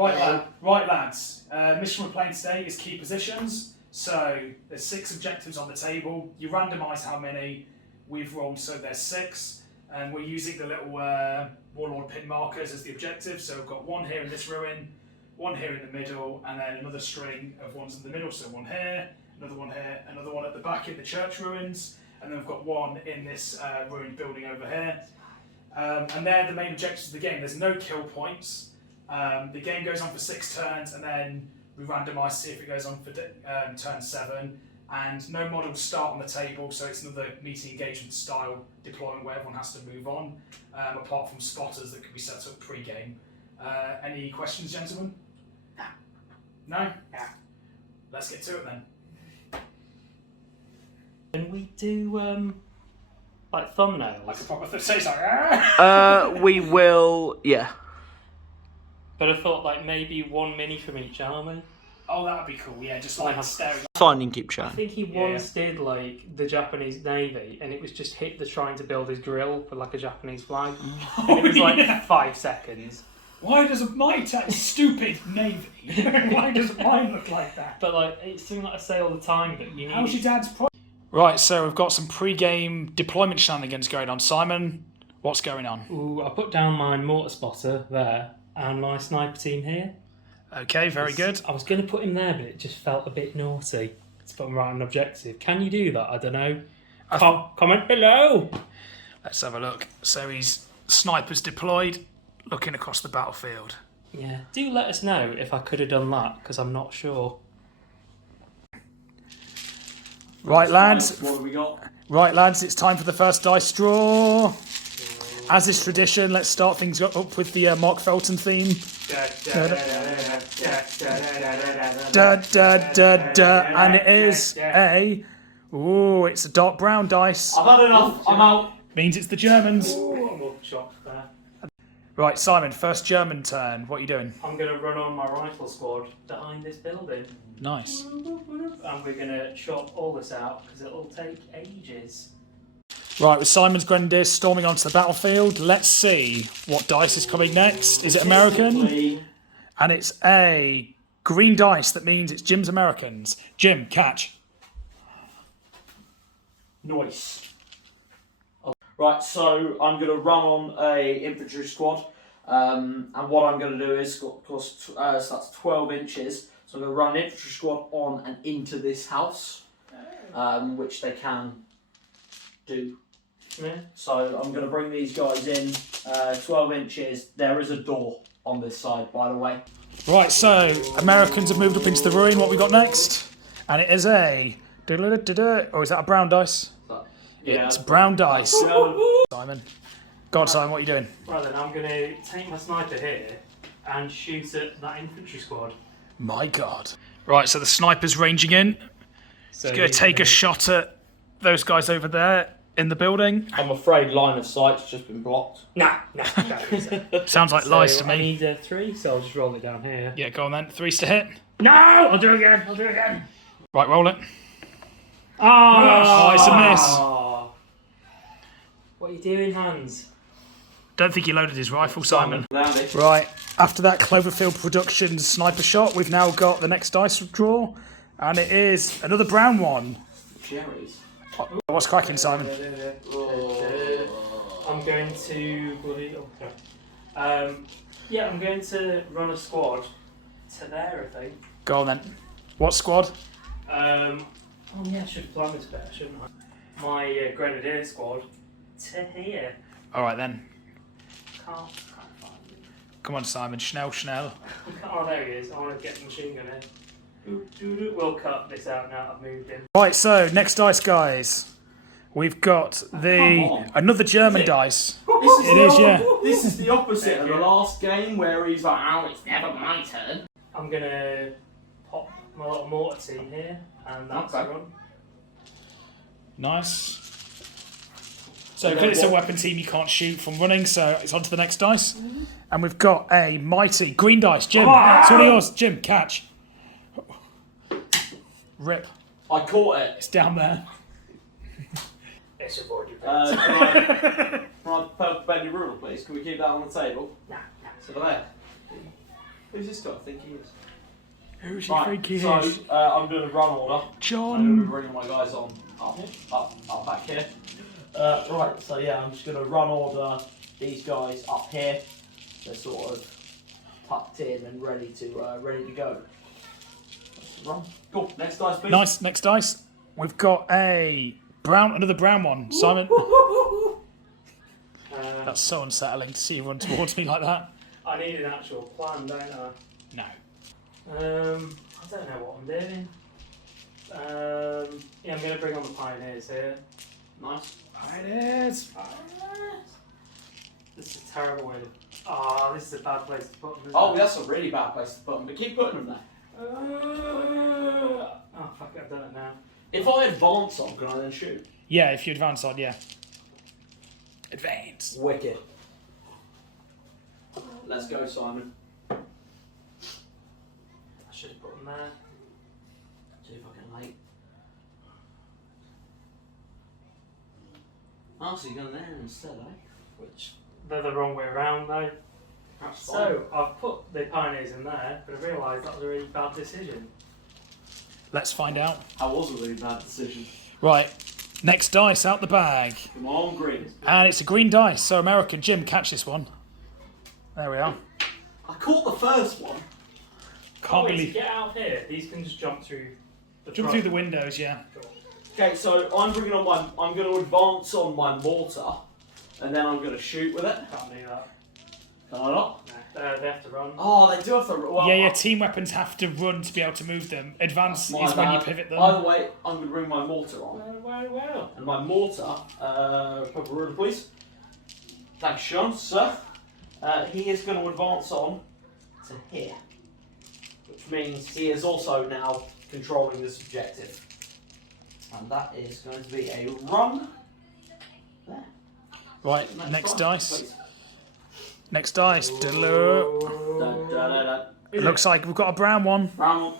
Right, lads. Mission we're playing today is key positions. So there's 6 objectives on the table. You randomise how many we've rolled, so there's 6. And we're using the little warlord pin markers as the objective. So we've got 1 here in this ruin, 1 here in the middle, and then another string of ones in the middle. So 1 here, another 1 here, another 1 at the back in the church ruins, and then we've got 1 in this ruined building over here. And they're the main objectives of the game. There's no kill points. The game goes on for 6 turns, and then we randomise to see if it goes on for turn 7. And no models start on the table, so it's another meeting engagement style deployment where everyone has to move on, apart from spotters that can be set up pre-game. Any questions, gentlemen? No? Yeah. Let's get to it then. Can we do like thumbnails? Like a proper say something. We will, yeah. But I thought like maybe 1 mini from each army. Oh, that'd be cool. Yeah, just like staring. Finding keep I showing. think he once did like the Japanese Navy, and it was just Hitler trying to build his drill with like a Japanese flag, and it was like 5 seconds. Why does my stupid navy? Why does mine look like that? But like it's something like I say all the time that you need. How's your dad's Right, so we've got some pre-game deployment shenanigans going on. Simon, what's going on? Ooh, I put down my mortar spotter there and my sniper team here. Okay, very good. I was going to put him there, but it just felt a bit naughty to put him right on an objective. Can you do that? I don't know. Comment below. Let's have a look. So he's snipers deployed, looking across the battlefield. Yeah, do let us know if I could have done that, because I'm not sure. Right, lads. What have we got? Right, lads, it's time for the first dice draw. As is tradition, let's start things up with the Mark Felton theme. And it is a... Ooh, it's a dark brown dice. I've had enough, I'm out. Means it's the Germans. Ooh, I'm all shocked there. Right, Simon, first German turn. What are you doing? I'm going to run on my rifle squad behind this building. Nice. And we're going to chop all this out, because it'll take ages. Right, with Simon's Grenadiers storming onto the battlefield, let's see what dice is coming next. Is it American? And it's a green dice. That means it's Jim's Americans. Jim, catch. Nice. Right, so I'm going to run on a infantry squad, and what I'm going to do is, so that's 12 inches, so I'm going to run an infantry squad on and into this house, which they can do. Yeah. So I'm going to bring these guys in, 12 inches. There is a door on this side, by the way. Right, so Americans have moved up into the ruin. What we got next? And it is a... Or is that a brown dice? Yeah. It's brown dice. Simon. God, Simon, what are you doing? Right then, I'm going to take my sniper here and shoot at that infantry squad. My God. Right, so the sniper's ranging in. So He's going to take a shot at those guys over there in the building. I'm afraid line of sight's just been blocked. Nah. Sounds like lies to me. I need 3, so I'll just roll it down here. Yeah, go on then. 3's to hit. No! I'll do it again. Right, roll it. Oh, it's a miss. What are you doing, Hans? Don't think he loaded his rifle, Simon. Right, after that Cloverfield Productions sniper shot, we've now got the next dice draw, and it is another brown one. Cherries. What's cracking, Simon? I'm going to bloody. I'm going to run a squad to there, I think. Go on then. What squad? I should plan this better, shouldn't I? My Grenadier squad to here. All right then. Can't find him. Come on, Simon. Schnell. Oh, there he is. I want to get the machine gun in. We'll cut this out now. I've moved in. Right, so next dice, guys. We've got another German dice. It is, yeah. This is the opposite of the last game where he's like, "Oh, it's never my turn." I'm gonna pop my little mortar team here, and that's Okay. run. Nice. So because it's a weapon team, you can't shoot from running, so it's on to the next dice. And we've got a mighty green dice. Jim, it's all yours. Jim, catch. Rip. I caught it. It's down there. It's avoided. Can I purple bend your ruler, please? Can we keep that on the table? Nah. So there. Who's this guy? I think he is. Who's you Right, think he so is? I'm doing a run order. I'm John. going to be bringing my guys on up back here. Right, so yeah, I'm just going to run order these guys up here. They're sort of tucked in and ready to go. Let's run. Cool. Next dice, please. Nice. Next dice. We've got another brown one. Simon. That's so unsettling to see you run towards me like that. I need an actual plan, don't I? No. I don't know what I'm doing. Yeah, I'm going to bring on the pioneers here. Nice. Pioneers. This is a terrible way to... Oh, this is a bad place to put them. Oh, that's a really bad place to put them, but keep putting them there. Oh, fuck it, I've done it now. If I advance on, can I then shoot? Yeah, if you advance on, yeah. Advance. Wicked. Let's go, Simon. I should have put them there. Too fucking late. Oh, so you're going there instead, eh? Which, they're the wrong way around though. That's fine. So, I've put the pioneers in there, but I realised that was a really bad decision. Let's find out. That was a really bad decision. Right. Next dice out the bag. Come on, green. And it's a green dice, so American. Jim, catch this one. There we are. I caught the first one. Can't wait, to believe... get out here, these can just jump through the Jump through the windows, yeah. Okay, so I'm bringing on I'm going to advance on my mortar, and then I'm going to shoot with it. Can't do that. Can I not? No, they have to run. Oh, they do have to. Well, Yeah, team weapons have to run to be able to move them. Advance my is when you bad. pivot them. Either way, I'm going to bring my mortar on. Well. And my mortar, purple ruler please. Thanks, Sean, sir. He is going to advance on to here. Which means he is also now controlling this objective. And that is going to be a run. There. Right, next run, dice. please. Next dice. Dun, dun, dun, dun. It looks like we've got a brown one. Run.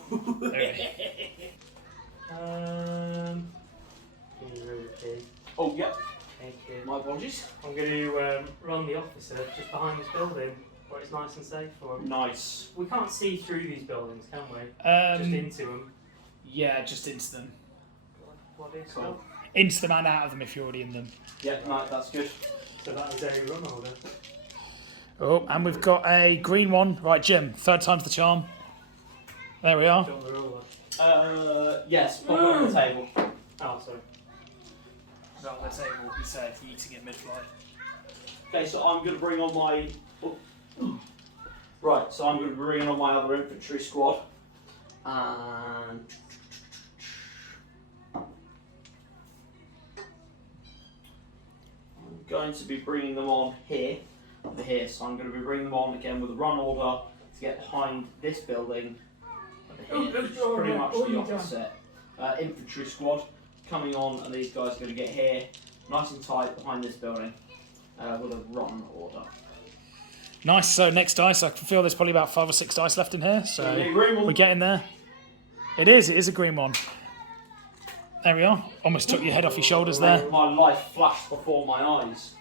Oh, yep. Thank you. My apologies. I'm going to run the officer just behind this building where it's nice and safe for him. Nice. We can't see through these buildings, can we? Just into them. Yeah, just into them. What is Cool. Into them and out of them if you're already in them. Yep, no, that's good. So that is a run order. Oh, and we've got a green one. Right, Jim, third time's the charm. There we are. Jump the roller. Yes, pop it on the table. Oh, sorry. Not on the table, he said, eating it mid-flight. Okay, so I'm going to bring on my... Right, so I'm going to be bringing on my other infantry squad. And... I'm going to be bringing them on here. Over here, so I'm going to be bringing them on again with a run order to get behind this building. Over here, which is pretty much the opposite. Infantry squad coming on, and these guys are going to get here, nice and tight behind this building, with a run order. Nice, so next dice, I can feel there's probably about 5 or 6 dice left in here, so we're getting there. It is a green one. There we are. Almost took your head off your shoulders there. My life flashed before my eyes.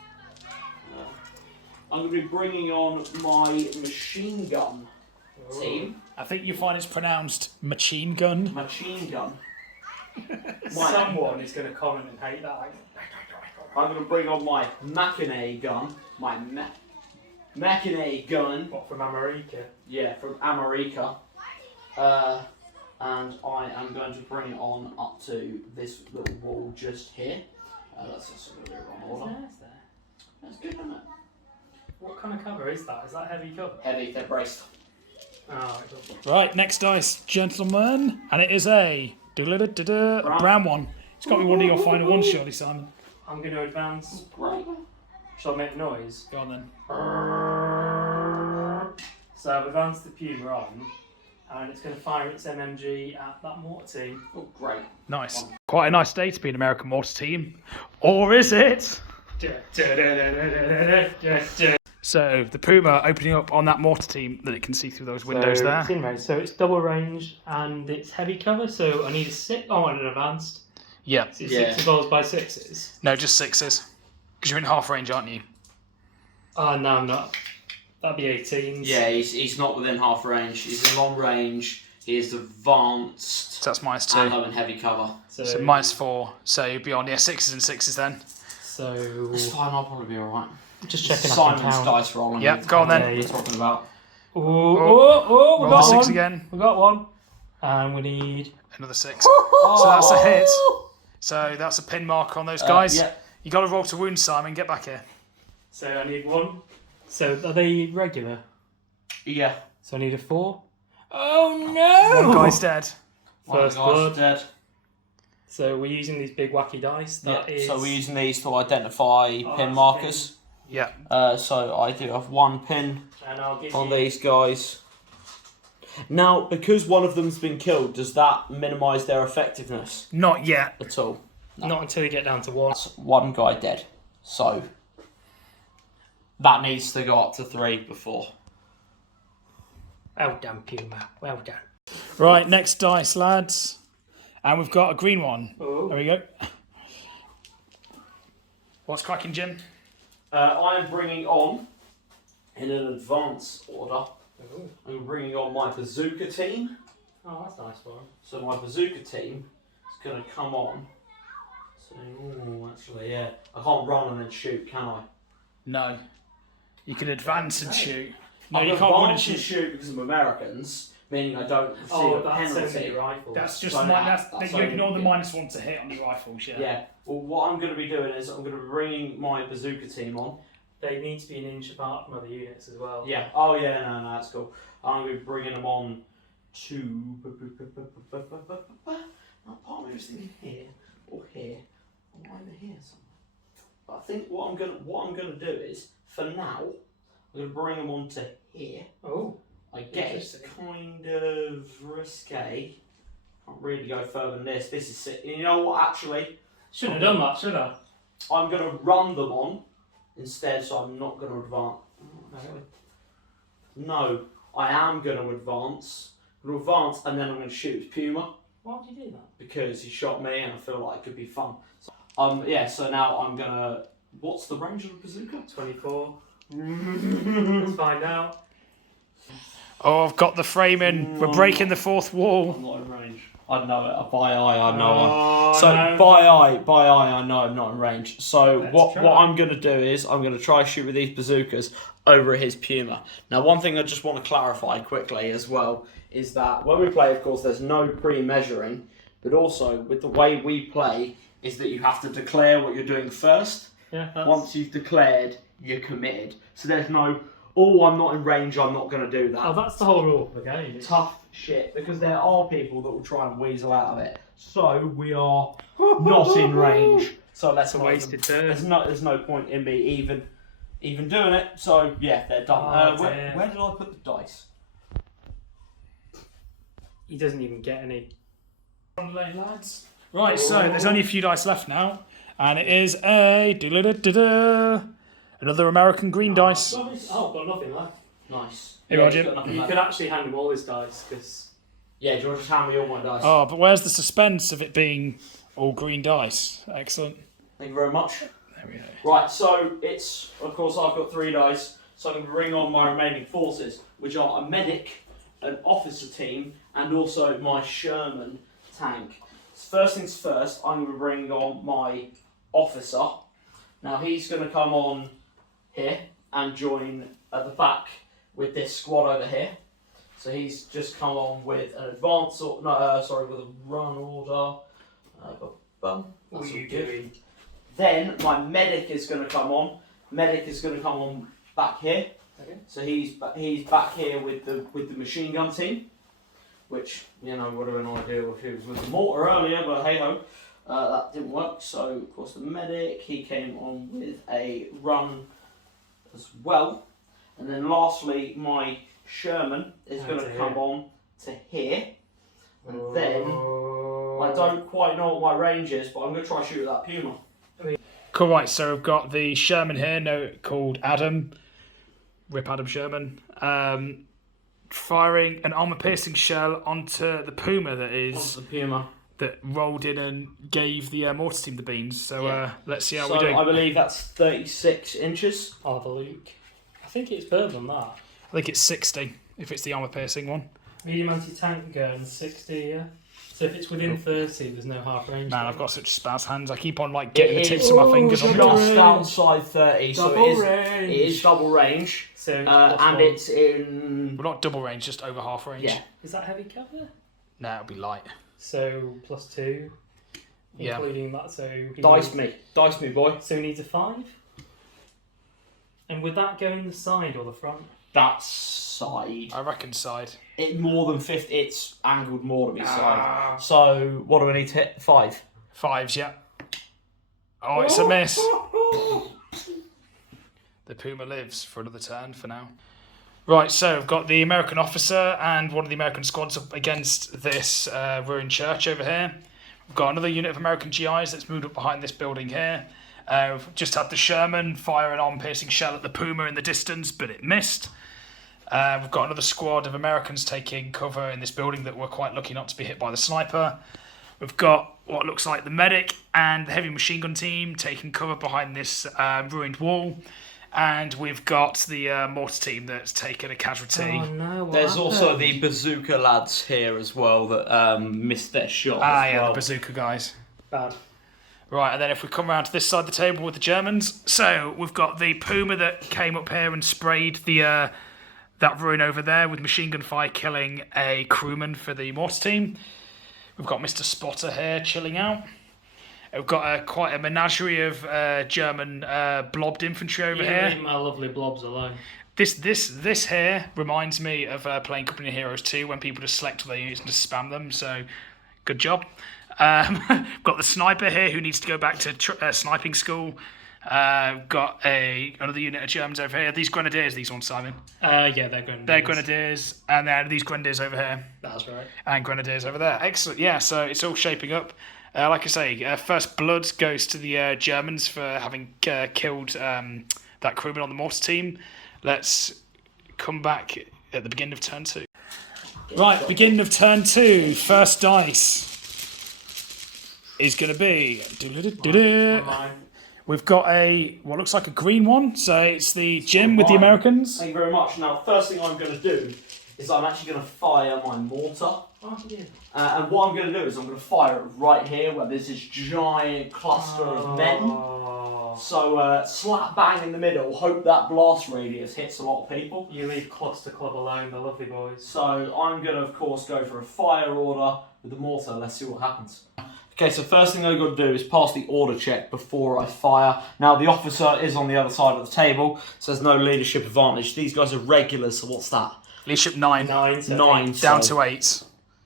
I'm going to be bringing on my machine gun team. I think you find it's pronounced machine gun. Machine gun. Someone is going to comment and hate that. I'm going to bring on my Mackinac gun. My Mackinac gun. What, from America? Yeah, from America. And I am going to bring it on up to this little wall just here. That's also going to be a run order. That's good, isn't it? What kind of cover is that? Is that heavy cover? Heavy, they're braced. Oh, Right, next dice, gentlemen. And it is a brown one. It's got to be one of your final ones, surely, Simon. I'm going to advance. Great. Shall I make noise? Go on then. So I've advanced the Puma on, and it's going to fire its MMG at that mortar team. Oh, great. Nice. Quite a nice day to be an American mortar team. Or is it? So the Puma opening up on that mortar team that it can see through those windows there. It's in range. So it's double range and it's heavy cover. So I need a 6. Oh, and an advanced. Yeah. So 6 balls by 6s. No, just 6s. Because you're in half range, aren't you? Oh, no, I'm not. That'd be 18. Yeah, he's not within half range. He's in long range. He is advanced. So that's -2. And I'm in heavy cover. So, So -4. So you'd be on 6s and 6s then. So It's fine. I'll probably be all right. just checking. Simon's I can count. dice rolling. Yep, go on then. What are you talking about? Oh, we Roll got the 6 one. again. We got one. And we need. Another 6. So that's a hit. So that's a pin mark on those guys. Yeah. You got to roll to wound, Simon. Get back here. So I need one. So are they regular? Yeah. So I need a 4. Oh no! One guy's dead. First One guy's blood. dead. So we're using these big wacky dice. Yeah. That is. So we're using these to identify Oh, pin that's markers. Yeah. So I do have 1 pin And I'll give on you. these guys. Now, because one of them's been killed, does that minimise their effectiveness Not yet. at all? Not until you get down to 1. That's 1 guy dead. So that needs to go up to 3 before. Well done, Puma. Well done. Right, next dice, lads. And we've got a green one. Oh. There we go. What's cracking, Jim? I am bringing on, in an advance order, I'm bringing on my bazooka team. Oh, that's nice for him. So my bazooka team is going to come on. So, actually, yeah. I can't run and then shoot, can I? No. You can advance and shoot. No, I you can can't run and advance and shoot. shoot because I'm Americans, meaning I don't receive Oh, a that's only penalty. rifle. That's just So that's that's you ignore the only- -1 to hit on the rifles, yeah. Yeah. Well, what I'm going to be doing is I'm going to be bringing my bazooka team on. They need to be an inch apart from other units as well. Yeah. Oh, yeah. No, that's cool. I'm going to be bringing them on to. Now, part of me was thinking here or here or either here somewhere. But I think what I'm going to do is for now I'm going to bring them on to here. Oh. I get it's kind of risque. Can't really go further than this. This is sick. You know what? Actually, Shouldn't have done that, should I? I'm going to run them on instead, so I'm not going to advance. No, I am going to advance. I'm going to advance, and then I'm going to shoot Puma Why would you do that? because he shot me, and I feel like it could be fun. So, yeah. So now I'm going to. What's the range of the bazooka? 24. Let's find out. Oh, I've got the frame in. We're breaking the fourth wall. I'm not in range. I know it. By eye, I know. Oh, So no. by eye, I know I'm not in range. So Let's what try. I'm going to do is I'm going to try shoot with these bazookas over his Puma. Now, one thing I just want to clarify quickly as well is that when we play, of course, there's no pre-measuring, but also with the way we play is that you have to declare what you're doing first. Yeah, that's... Once you've declared, you're committed. So there's no, oh, I'm not in range, I'm not going to do that. Oh, that's the whole rule of the game. It's... Tough shit, because there are people that will try and weasel out of it. So we are not in range. So let's a wasted turn. There's no point in me even doing it. So yeah, they're done. Oh, Where dear. did I put the dice? He doesn't even get any. Lads. Right, so there's only a few dice left now, and it is a another American green dice. Oh, I've got nothing left. Nice. Here, Yeah, Jim. got nothing You left. could actually hand him all his dice, because... Yeah, do you want to just hand me all my dice? Oh, but where's the suspense of it being all green dice? Excellent. Thank you very much. There we go. Right, so it's, of course, I've got 3 dice, so I'm going to bring on my remaining forces, which are a medic, an officer team, and also my Sherman tank. First things first, I'm going to bring on my officer. Now, he's going to come on here and join at the back with this squad over here. So he's just come on with an advance, or, no, sorry, with a run order. Boom. What That's are you all good. doing? Then my medic is going to come on. Medic is going to come on back here. Okay. So he's back here with the machine gun team, which would have been ideal if he was with the mortar earlier, but hey ho, that didn't work. So of course the medic, he came on with a run as well, and then lastly my Sherman is going to come on to here, and then I don't quite know what my range is, but I'm going to try to shoot at that Puma. Cool, right, so we've got the Sherman here, called Adam. Rip Adam Sherman. Firing an armor-piercing shell onto the Puma What's the Puma? that rolled in and gave the mortar team the beans. So Yeah. let's see how So we're doing. I believe that's 36 inches. Oh, the Luke. think it's further than that. I think it's 60 if it's the armour-piercing one. Medium anti-tank gun, 60, yeah. So if it's within 30, there's no half range. Man, I've got such spaz hands. I keep on like getting the tips of my fingers on the just top. outside 30, so it is double range. So And it's in... Well, not double range, just over half range. Yeah. Is that heavy cover? No, it'll be light. So +2, Yeah. including that. So he Dice needs, me, boy. So he needs a 5. And would that go in the side or the front? That's side. I reckon side. It more than 50. It's angled more to be side. So what do we need to hit? 5. 5s, yeah. Oh, it's a miss. The Puma lives for another turn for now. Right, so we've got the American officer and one of the American squads up against this ruined church over here. We've got another unit of American GIs that's moved up behind this building here. We've just had the Sherman fire an arm-piercing shell at the Puma in the distance, but it missed. We've got another squad of Americans taking cover in this building that were quite lucky not to be hit by the sniper. We've got what looks like the medic and the heavy machine gun team taking cover behind this ruined wall. And we've got the mortar team that's taken a casualty. Oh no! What There's happened? also the bazooka lads here as well that missed their shot. The bazooka guys. Bad. Right, and then if we come around to this side of the table with the Germans, so we've got the Puma that came up here and sprayed the that ruin over there with machine gun fire, killing a crewman for the mortar team. We've got Mr. Spotter here chilling out. We've got quite a menagerie of German blobbed infantry over here. Leave my lovely blobs alone. This here reminds me of playing Company of Heroes 2 when people just select what they use and just spam them. So, good job. Got the sniper here who needs to go back to sniping school. Got another unit of Germans over here. These grenadiers, these ones, Simon. Yeah, they're grenadiers. They're grenadiers, and then these grenadiers over here. That's right. And grenadiers over there. Excellent. Yeah, so it's all shaping up. Like I say, first blood goes to the Germans for having killed that crewman on the mortar team. Let's come back at the beginning of turn 2. Right, beginning of turn 2. First dice is going to be... We've got what looks like a green one. So it's the Jim with the Americans. Thank you very much. Now, first thing I'm going to do is I'm actually going to fire my mortar. Oh, yeah. And what I'm going to do is I'm going to fire it right here where there's this giant cluster of men. So slap bang in the middle, hope that blast radius hits a lot of people. You leave Cluster Club alone, the lovely boys. So I'm going to, of course, go for a fire order with the mortar. Let's see what happens. Okay, so first thing I've got to do is pass the order check before I fire. Now, the officer is on the other side of the table, so there's no leadership advantage. These guys are regulars, so what's that? Leadership 9. 9. Down to 8.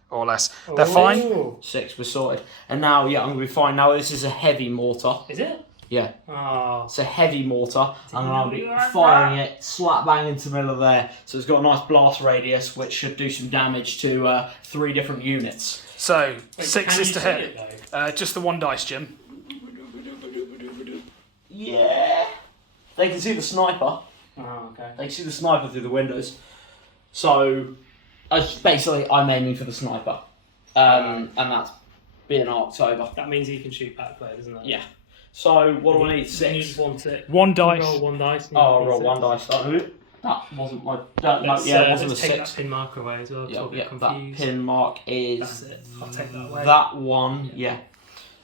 Or less. They're fine. 6, we're sorted. And now, yeah, I'm going to be fine. Now, this is a heavy mortar. Is it? Yeah. Oh. It's a heavy mortar, and I'll be firing it slap bang into the middle of there. So it's got a nice blast radius, which should do some damage to 3 different units. So, Wait, 6 is to hit. It, Just the 1 dice, Jim. Yeah. They can see the sniper. oh, okay. They can see the sniper through the windows. So, basically, I'm aiming for the sniper. And that's being October. That means you can shoot back there, doesn't it? Yeah. So, what do I need? You need 6. 1 tick. 1 dice. Roll 1 dice. Oh, I'll roll 1 dice. That wasn't my... it wasn't a let's take 6. that pin mark away as well. Yeah, That that pin mark is... That's it. I'll take that away. That one, yeah.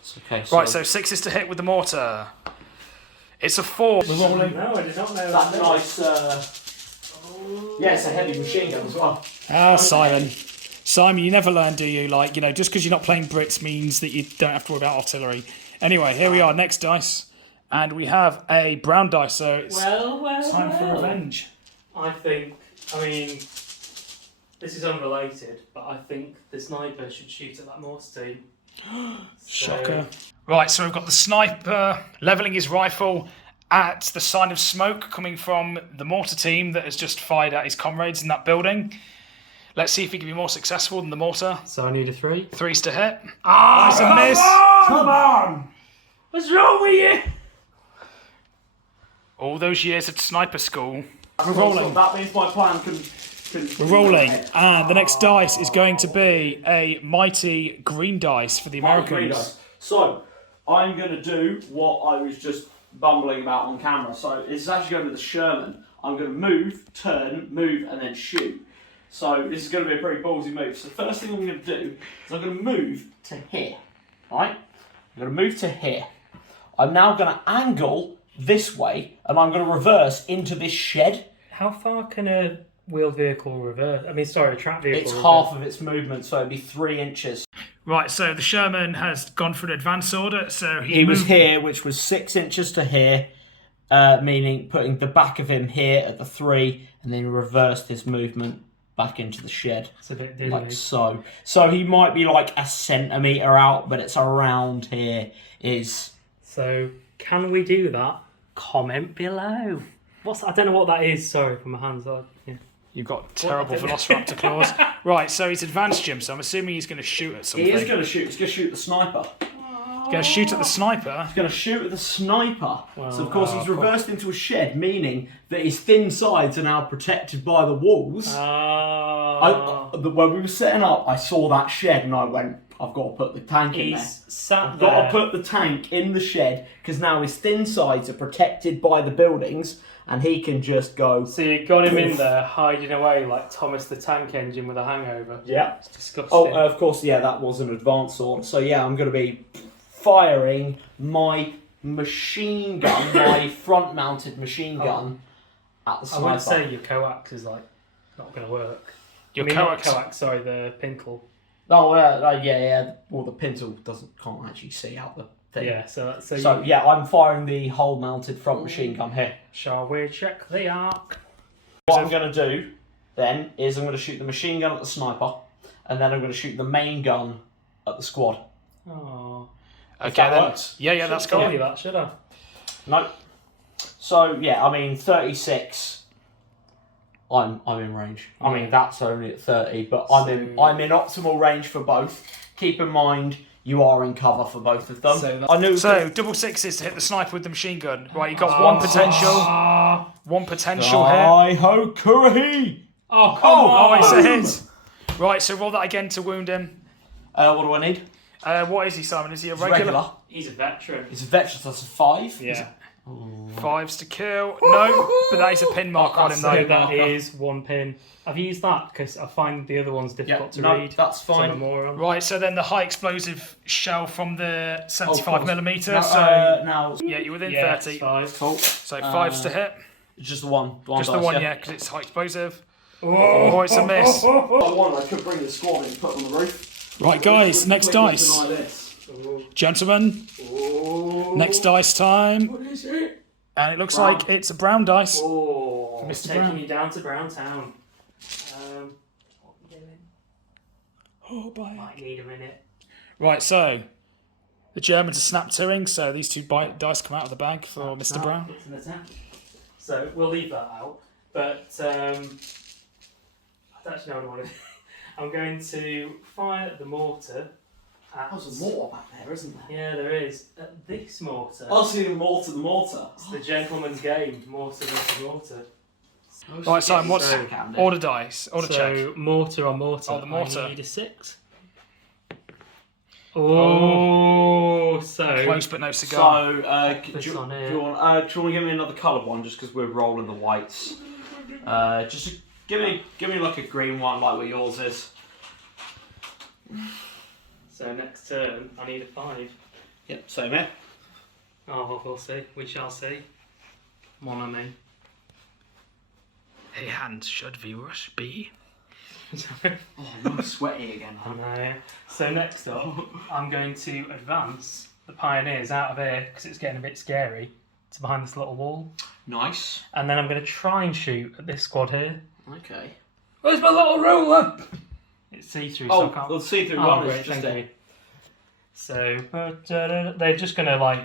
It's okay. Right, so 6 is to hit with the mortar. It's a 4. We're rolling. No, I did not know that nice... yeah, it's a heavy machine gun as well. Ah, Simon. Simon, you never learn, do you? Like, you know, just because you're not playing Brits means that you don't have to worry about artillery. Anyway, here we are, next dice. And we have a brown dice, so it's time for revenge. I mean, this is unrelated, but I think the sniper should shoot at that mortar team. Shocker. Right, so we've got the sniper levelling his rifle at the sign of smoke coming from the mortar team that has just fired at his comrades in that building. Let's see if he can be more successful than the mortar. So I need a 3. 3's to hit. Ah, it's a miss. Come on! What's wrong with you? All those years at sniper school. We're rolling. That means my plan can We're rolling. And the next dice is going to be a mighty green dice for the Americans. So, I'm going to do what I was just bumbling about on camera. So, it's actually going to the Sherman. I'm going to move, turn, move, and then shoot. So this is going to be a pretty ballsy move. So the first thing I'm going to do is I'm going to move to here. Right? I'm going to move to here. I'm now going to angle this way, and I'm going to reverse into this shed. How far can a wheeled vehicle reverse? I mean, sorry, a track vehicle. It's reverse? half of its movement, so it'd be 3 inches. Right, so the Sherman has gone for an advance order, so He was here, which was 6 inches to here, meaning putting the back of him here at the 3, and then reversed his movement back into the shed. It's a bit diddly. Like so. So he might be like a centimetre out, but it's around here. So, can we do that? Comment below. I don't know what that is. Sorry, for my hands. Yeah. You've got terrible Velociraptor claws. Right, so he's advanced, Jim, so I'm assuming he's going to shoot at something. He is going to shoot. He's going to shoot the sniper. Going to shoot at the sniper? He's going to shoot at the sniper. Well, so, of course, he's reversed into a shed, meaning that his thin sides are now protected by the walls. When we were setting up, I saw that shed and I went, I've got to put the tank in there. I've got to put the tank in the shed because now his thin sides are protected by the buildings and he can just go. So you got him in there hiding away like Thomas the Tank Engine with a hangover. Yeah. It's disgusting. Oh, of course, yeah, that was an advance order. So yeah, I'm going to be firing my machine gun, my front-mounted machine gun at the sniper. I would say your coax is like not going to work. Your not coax, sorry, the pintle. Oh, yeah. Well, the pintle can't actually see out the thing. Yeah, yeah, I'm firing the hull-mounted front machine gun here. Shall we check the arc? What I'm going to do then is I'm going to shoot the machine gun at the sniper, and then I'm going to shoot the main gun at the squad. Oh. Okay, that then. works. Yeah, that's Tell cool. you that, should I? No. So yeah, I mean 36. I'm in range. I mean that's only at 30, but I'm in optimal range for both. Keep in mind you are in cover for both of them. So double sixes to hit the sniper with the machine gun. Right, you've got one potential. One potential hit. Hi ho Kurahi! Oh, come on! It's a hit. Right, so roll that again to wound him. What do I need? What is he, Simon? Is he a He's regular? He's a veteran. He's a veteran, so that's a 5. Yeah. 5s to kill. No, but that is a pin mark on him So though. that is 1 pin. I've used that because I find the other ones difficult to read. That's fine. So I'm a moron. Right, so then the high explosive shell from the 75mm. Yeah, you're within 30. It's 5. Cool. So 5s to hit. Just the one. Just the dice, one, yeah, because it's high explosive. Oh, it's a miss. I could bring the squad in and put them on the roof. Right, guys, next dice. Gentlemen, next dice time. What is it? And it looks like it's a brown dice. Oh, Mr. taking Brown. you down to Brown Town. What are you doing? Oh, boy. Might need a minute. Right, so the Germans are snap toing, so these two dice come out of the bag for Mr. Brown. It's an attack. So we'll leave that out. But I don't actually know what I want to do. I'm going to fire the mortar. There's a mortar back there, isn't there? Yeah, there is. This mortar. I'll see the mortar. It's the gentleman's game. Mortar versus mortar. Right, Simon, what's order dice? Order check. So mortar on mortar. Oh, the mortar. I need a 6. Oh, so Close but no cigar. So, This do you on want here. to give me another coloured one just because we're rolling the whites? Just give me like a green one like what yours is. So next turn, I need a 5. Yep, same here. Oh, we'll see. We shall see. One on me. Hey, hands should viewers be. Oh, I'm sweaty again. I know. So next up, I'm going to advance the Pioneers out of here because it's getting a bit scary to behind this little wall. Nice. And then I'm going to try and shoot at this squad here. Okay. Where's my little ruler? It's see-through, so I can't... the see-through Oh, one great, is just thank you. So, they're just going to, like,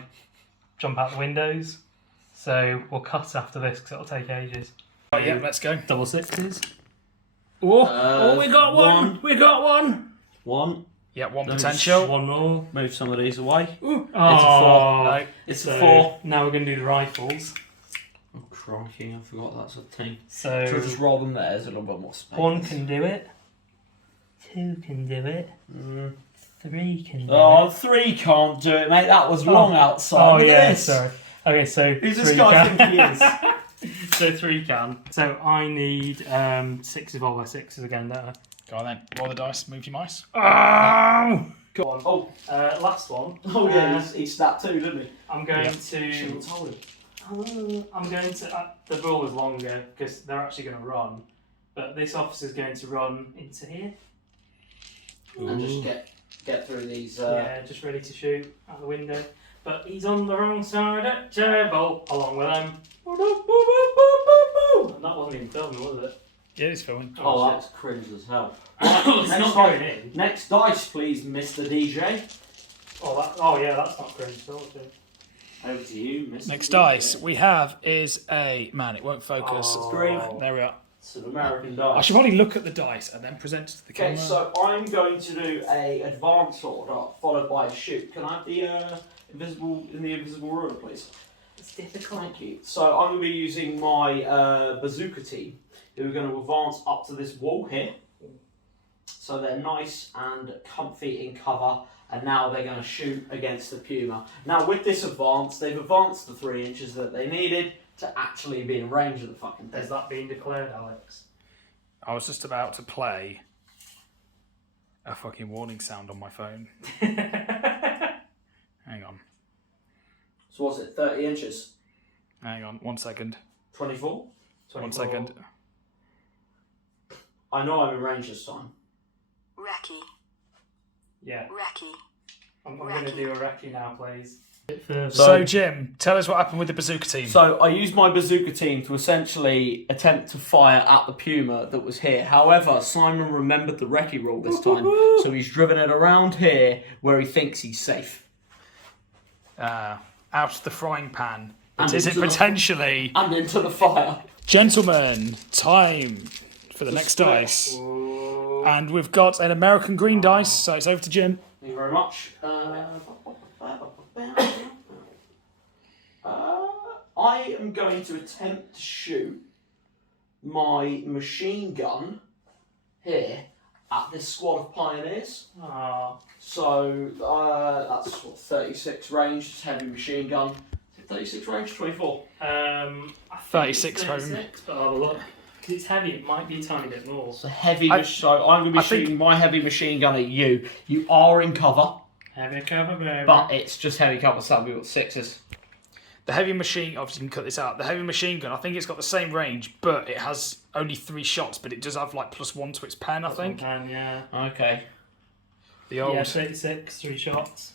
jump out the windows. So, we'll cut after this because it'll take ages. Right, yeah, let's go. Double sixes. Oh, we got one! We got one! One. Yeah, one potential. One more. Move some of these away. Oh, It's a 4. No. It's so a 4. Now we're going to do the rifles. Oh, crikey, I forgot that's a thing. So, Should I just roll them there? There's a little bit more space. 1 can do it. 2 can do it. 3 can do it. Oh, 3 can't do it, mate. That was long outside. Oh, Look at yeah, this. sorry. Okay, so Who's this 3 guy can. think he is? So 3 can. So I need 6 evolve by 6s again, don't I? Go on then. Roll the dice. Move your mice. Oh! Go on. Oh, Last one. oh yeah, he snapped too, didn't he? I'm going Shouldn't to. have told him. I'm going to. The rule is longer because they're actually going to run, but this officer's going to run into here. And just get through these. Yeah, just ready to shoot out the window. But he's on the wrong side of the table, along with them. And that wasn't even filming, was it? Yeah, it's filming. Oh, that's cringe as hell. It's not going in. Next dice, please, Mr. DJ. Oh yeah, that's not cringe at all, is it? Over to you, Mr. Next DJ. dice we have is a man. It won't focus. Oh. Green. There we are. It's an American I dice. should probably look at the dice and then present it to the camera. Okay, so I'm going to do a advance order followed by a shoot. Can I have the invisible ruler, please? It's difficult. Thank you. So I'm going to be using my bazooka team, who are going to advance up to this wall here. So they're nice and comfy in cover, and now they're going to shoot against the puma. Now with this advance, they've advanced the 3 inches that they needed to actually be in range of the fucking thing. Has that been declared, Alex? I was just about to play a fucking warning sound on my phone. Hang on. So what's it, 30 inches? Hang on. 1 second. 24? 1 second. I know I'm in range this time. Recce, Yeah. recce. I'm going to do a recce now, please. So, Jim, tell us what happened with the bazooka team. So I used my bazooka team to essentially attempt to fire at the puma that was here. However, Simon remembered the recce rule this time, so he's driven it around here where he thinks he's safe. Out the frying pan. And Is it into the- potentially... And into the fire. Gentlemen, time for the next dice. And we've got an American green dice, so it's over to Jim. Thank you very much. I am going to attempt to shoot my machine gun here at this squad of pioneers. Ah, So that's what, 36 range, just heavy machine gun. Is it 36 range? 24. I think 36 it's 36, but I'll have a look. Because it's heavy, it might be a tiny bit more. So heavy. I- So I'm going to be I think- shooting my heavy machine gun at you. You are in cover, Heavy cover, baby. but it's just heavy cover. So we've got 6s. The heavy machine, obviously you can cut this out. The heavy machine gun, I think it's got the same range, but it has only 3 shots, but it does have like +1 to its pen, I think. Yeah. Okay. The old. Yeah, 36, 3 shots.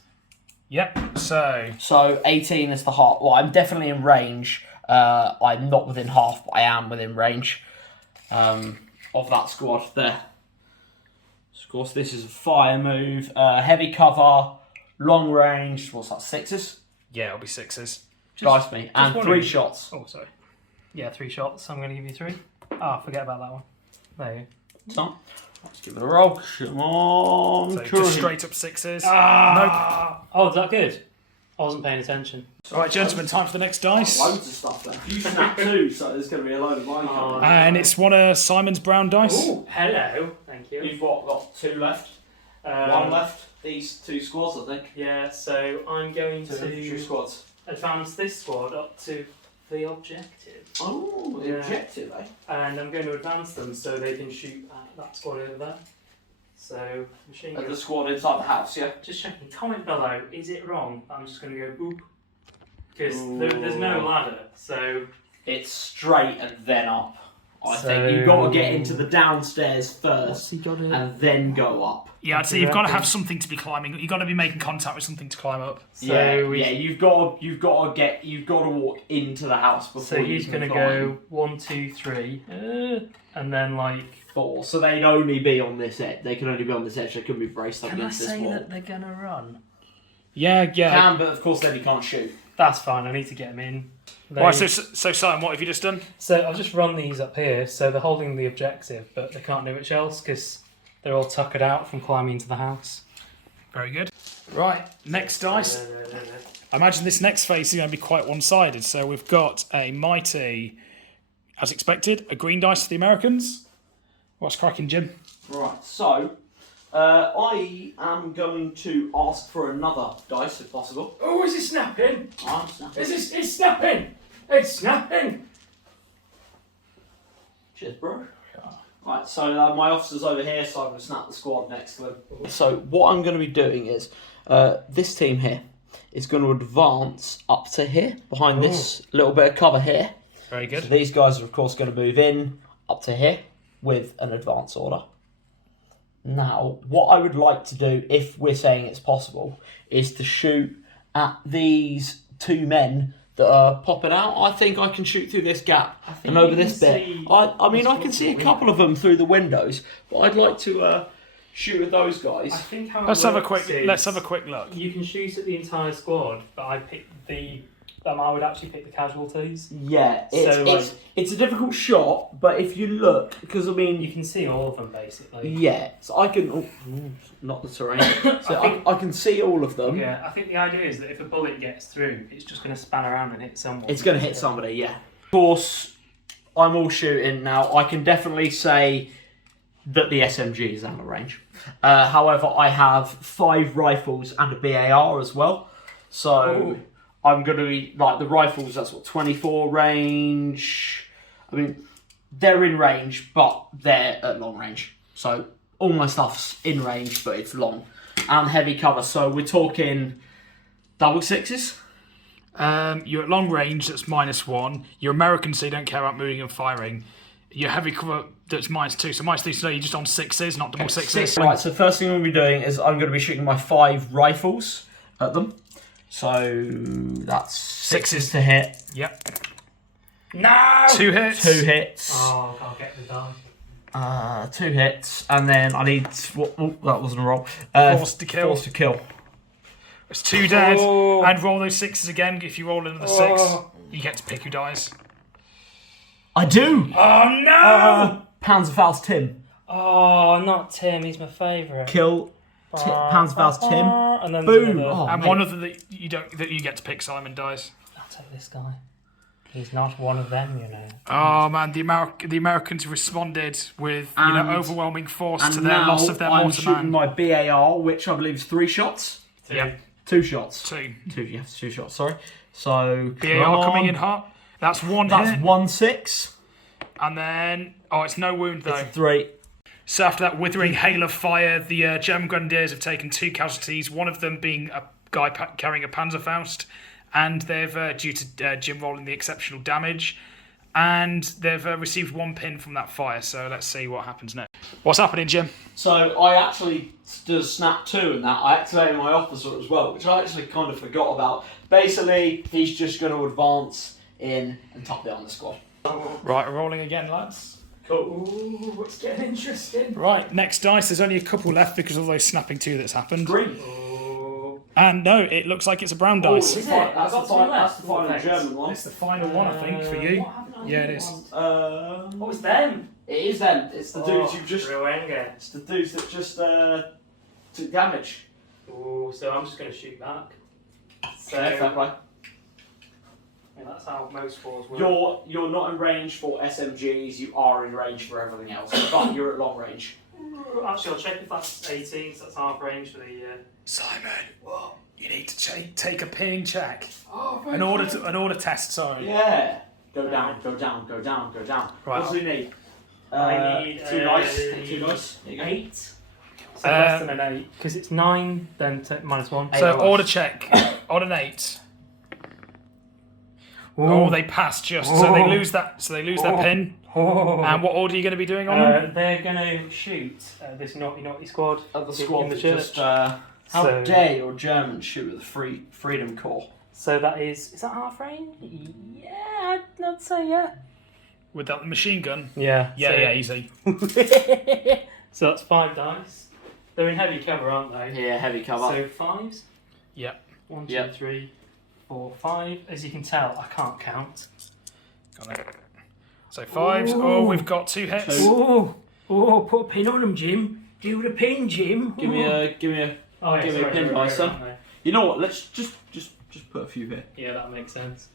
Yep. So So 18 is the heart. Well, I'm definitely in range. I'm not within half, but I am within range of that squad there. Of course, this is a fire move. Heavy cover, long range. What's that? 6s? yeah, it'll be 6s. Dice me. And one 3 of- shots. Oh, sorry. Yeah, 3 shots. I'm going to give you 3. Ah, forget about that one. There you go. So, let's give it a roll. Come on. So Curry. just straight up 6s. Ah! Oh, is that good? I wasn't paying attention. All right, gentlemen, time for the next dice. Loads of stuff there. You snap too, so there's going to be a load of mine coming. And it's one of Simon's brown dice. Oh, hello. Thank you. You've got 2 left. 1 left. These 2 squads, I think. Yeah, so I'm going 2 infantry to squads. advance this squad up to the objective. Oh, the Yeah. objective, eh? And I'm going to advance them so they can shoot at that squad over there. So, machine And gun. the squad inside the house, yeah? Just checking. Comment below. Is it wrong? I'm just going to go boop. Because there's no ladder. So, It's straight and then up. I So- think you've got to get into the downstairs first he got it? and then go up. Yeah, I'd say you've got to have something to be climbing. You've got to be making contact with something to climb up. So you've got to walk into the house before So you he's can going to climb. go 1, 2, 3, and then like. 4. So they'd only be on this edge. They can only be on this edge. They couldn't be braced up Can I against this say wall. that they're going to run? Yeah. Can, but of course then you can't shoot. That's fine. I need to get them in. They- Right, so Simon, what have you just done? So I'll just run these up here. So they're holding the objective, but they can't do much else because they're all tuckered out from climbing into the house. Very good. Right, next dice. I imagine this next phase is going to be quite one-sided. So we've got a mighty, as expected, a green dice for the Americans. What's cracking, Jim? Right, so I am going to ask for another dice if possible. Oh, is it snapping? I'm snapping. It's snapping! It's snapping! Cheers, bro. Right, so my officer's over here, so I'm going to snap the squad next to him. So what I'm going to be doing is, this team here is going to advance up to here, behind this little bit of cover here. Very good. So these guys are of course going to move in up to here with an advance order. Now, what I would like to do, if we're saying it's possible, is to shoot at these two men that are popping out. I think I can shoot through this gap and over this bit. I mean, I can see a couple of them through the windows, but I'd like to shoot at those guys. I think how Let's have a quick look. You can shoot at the entire squad, but I picked the. I would actually pick the casualties. Yeah, So, it's a difficult shot, but if you look, because I mean, You can see all of them basically. yeah, so I can not the terrain. So I can see all of them. Yeah, I think the idea is that if a bullet gets through, it's just going to span around and hit someone. It's going to hit somebody, yeah. Of course, I'm all shooting now. I can definitely say that the SMG is out of range. However, I have 5 rifles and a BAR as well. So I'm going to be, like, the rifles, that's what, 24 range. I mean, they're in range, but they're at long range. So all my stuff's in range, but it's long. And heavy cover, so we're talking double sixes. You're at long range, that's -1. You're American, so you don't care about moving and firing. You're heavy cover, that's -2. So -2, so you're just on 6s, not double 6s. Right, so first thing I'm going to be doing is I'm going to be shooting my 5 rifles at them. So that's 6s to hit. Yep. No! 2 hits. 2 hits. Oh, I'll get the die. 2 hits, and then I need. Oh, that wasn't a roll. Forced to kill. Forced to kill. It's 2 dead. Oh. And roll those 6s again. If you roll another 6, you get to pick who dies. I do! Oh no! Panzerfaust Tim. Oh, not Tim. He's my favourite. Kill Panzerfaust Tim. And then Boom. the other. Oh, And mate. one of the that you get to pick, Simon dies. I'll take this guy. He's not one of them, you know. Oh man, the Americans responded with overwhelming force And to their now loss of their I'm shooting mortarman. my BAR, which I believe is 3 shots. Yeah, 2 shots. 2. 2, yes, 2 shots, sorry. So, BAR coming in hot. That's 1 That's hit. 1-6. And then, it's no wound though. It's a 3. So after that withering hail of fire, the German grenadiers have taken 2 casualties, one of them being a guy carrying a Panzerfaust, and they've, due to Jim rolling the exceptional damage, and they've received 1 pin from that fire, so let's see what happens next. What's happening, Jim? So I actually did a snap 2 in that. I activated my officer as well, which I actually kind of forgot about. Basically, he's just going to advance in and top down the squad. Right, we're rolling again, lads. Ooh, it's getting interesting. Right, next dice. There's only a couple left because of those snapping 2 that's happened. Green. And no, it looks like it's a brown Oh, dice. is it? That's I've the got 2 final, left. that's the final German one. It's the final one, I think, for you. What happened on Yeah, the it is. other one? Oh, it's them. It is them. It's the dudes who just. Ruenga. It's the dudes that just took damage. Ooh, so I'm just going to shoot back. So, Yeah, fair play. yeah, that's how most wars work. You're not in range for SMGs. You are in range for everything else, but you're at long range. Actually, I'll check if that's 18, so that's half range for the... Simon, you need to take a pinning check. An order test, sorry. Yeah. Go down. Go down. Go down. Go down. Right. What do you need? I need 2 dice. 2 dice. There you go. 8. So less than an 8. Because it's 9, then -1. So 8 order check on an 8. Oh, they pass just, so they lose that. So they lose their pin. And what order are you going to be doing on them? They're going to shoot this naughty squad. Of the squad in the that church. just. How So- dare your Germans shoot with the Freedom Corps? So that is that half range? Yeah, I'd say yeah. With that machine gun? Yeah. Yeah, easy. So that's 5 dice. They're in heavy cover, aren't they? Yeah, heavy cover. So 5s? Yep. 1, 2, Yep. 3, 4, 5. As you can tell, I can't count. Got it. So 5s. Ooh. Oh, we've got 2 hits. Oh, put a pin on them, Jim. Do the pin, Jim. Give me a. Oh, yeah, give me a sorry, pin, they're my over, son. aren't they? You know what? Let's just put a few here. Yeah, that makes sense.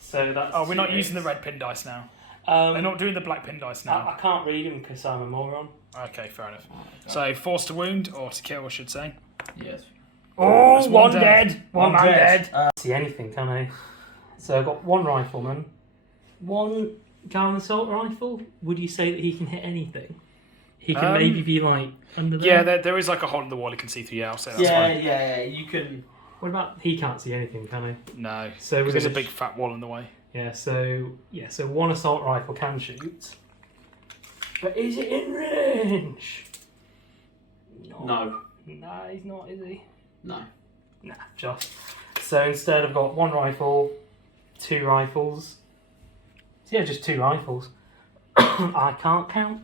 So that's. Oh, we're not 2 using the hits. red pin dice now. Um, They're not doing the black pin dice now. I can't read them because I'm a moron. Okay, fair enough. So force to wound, or to kill, I should say. Yes. Oh, There's one dead. One man dead. Uh, See anything, can I? So I've got 1 rifleman, 1 guy on the assault rifle, would you say that he can hit anything? He can maybe be like under there? Yeah, there is like a hole in the wall he can see through. Yeah, I'll say that's fine. Yeah, you can. What about he can't see anything, can he? No, So because there's a big fat wall in the way. Yeah, so one assault rifle can shoot. But is it in range? No. Nah, he's not, is he? No. Nah, just. So instead I've got one rifle, two rifles. Yeah, just two rifles. I can't count.